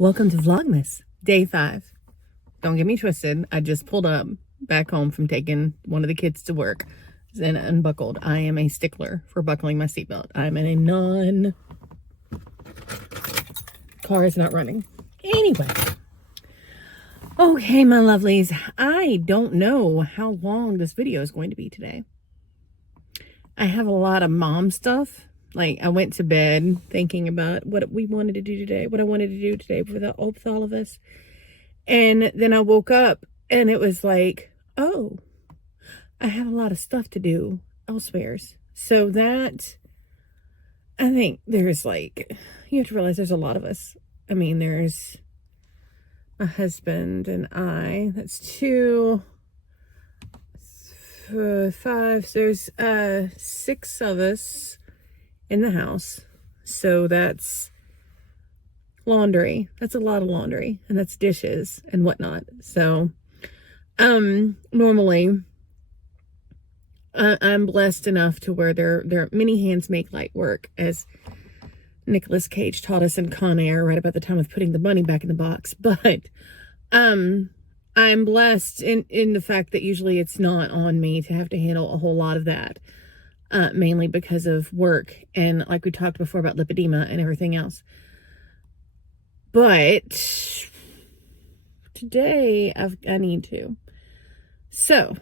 Welcome to Vlogmas, day 5. Don't get me twisted. I just pulled up back home from taking one of the kids to work and unbuckled. I am a stickler for buckling my seatbelt. I'm in a non... Car is not running. Anyway. Okay, my lovelies. I don't know how long this video is going to be today. I have a lot of mom stuff. Like, I went to bed thinking about what we wanted to do today, what I wanted to do today with all of us. And then I woke up and it was like, oh, I have a lot of stuff to do elsewhere. So that, I think there's like, you have to realize there's a lot of us. I mean, there's my husband and I, that's 2, 5, so there's 6 of us in the house. So that's laundry. That's a lot of laundry, and that's dishes and whatnot. So normally I'm blessed enough to where their many hands make light work, as Nicolas Cage taught us in Con Air right about the time of putting the bunny back in the box. But I'm blessed in the fact that usually it's not on me to have to handle a whole lot of that. Mainly because of work and like we talked before about lipedema and everything else. But today I need to. So,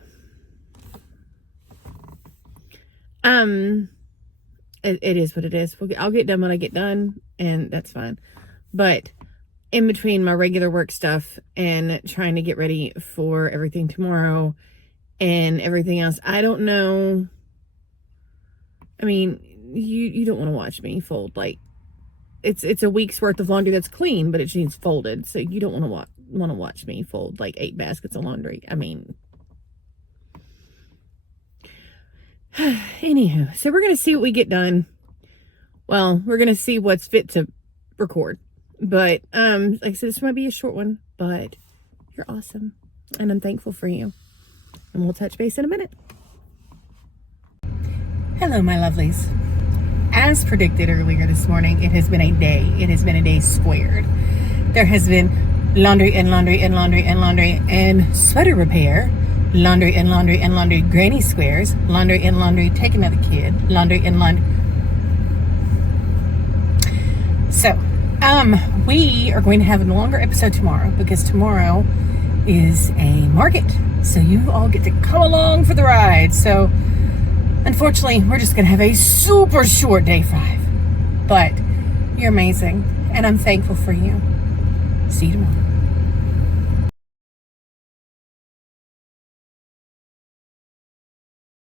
it is what it is. I'll get done when I get done, and that's fine. But in between my regular work stuff and trying to get ready for everything tomorrow and everything else, I don't know. I mean, you don't want to watch me fold. Like, it's a week's worth of laundry that's clean, but it needs folded. So you don't want to watch me fold like 8 baskets of laundry. I mean, anywho, so we're gonna see what we get done. Well, we're gonna see what's fit to record. But like I said, this might be a short one, but you're awesome, and I'm thankful for you. And we'll touch base in a minute. Hello, my lovelies. As predicted earlier this morning, it has been a day. It has been a day squared. There has been laundry and laundry and laundry and laundry and sweater repair, laundry and laundry and laundry granny squares, laundry and laundry taking out the kid, laundry and laundry. So, we are going to have a longer episode tomorrow because tomorrow is a market. So you all get to come along for the ride. So, unfortunately, we're just going to have a super short day 5. But you're amazing, and I'm thankful for you. See you tomorrow.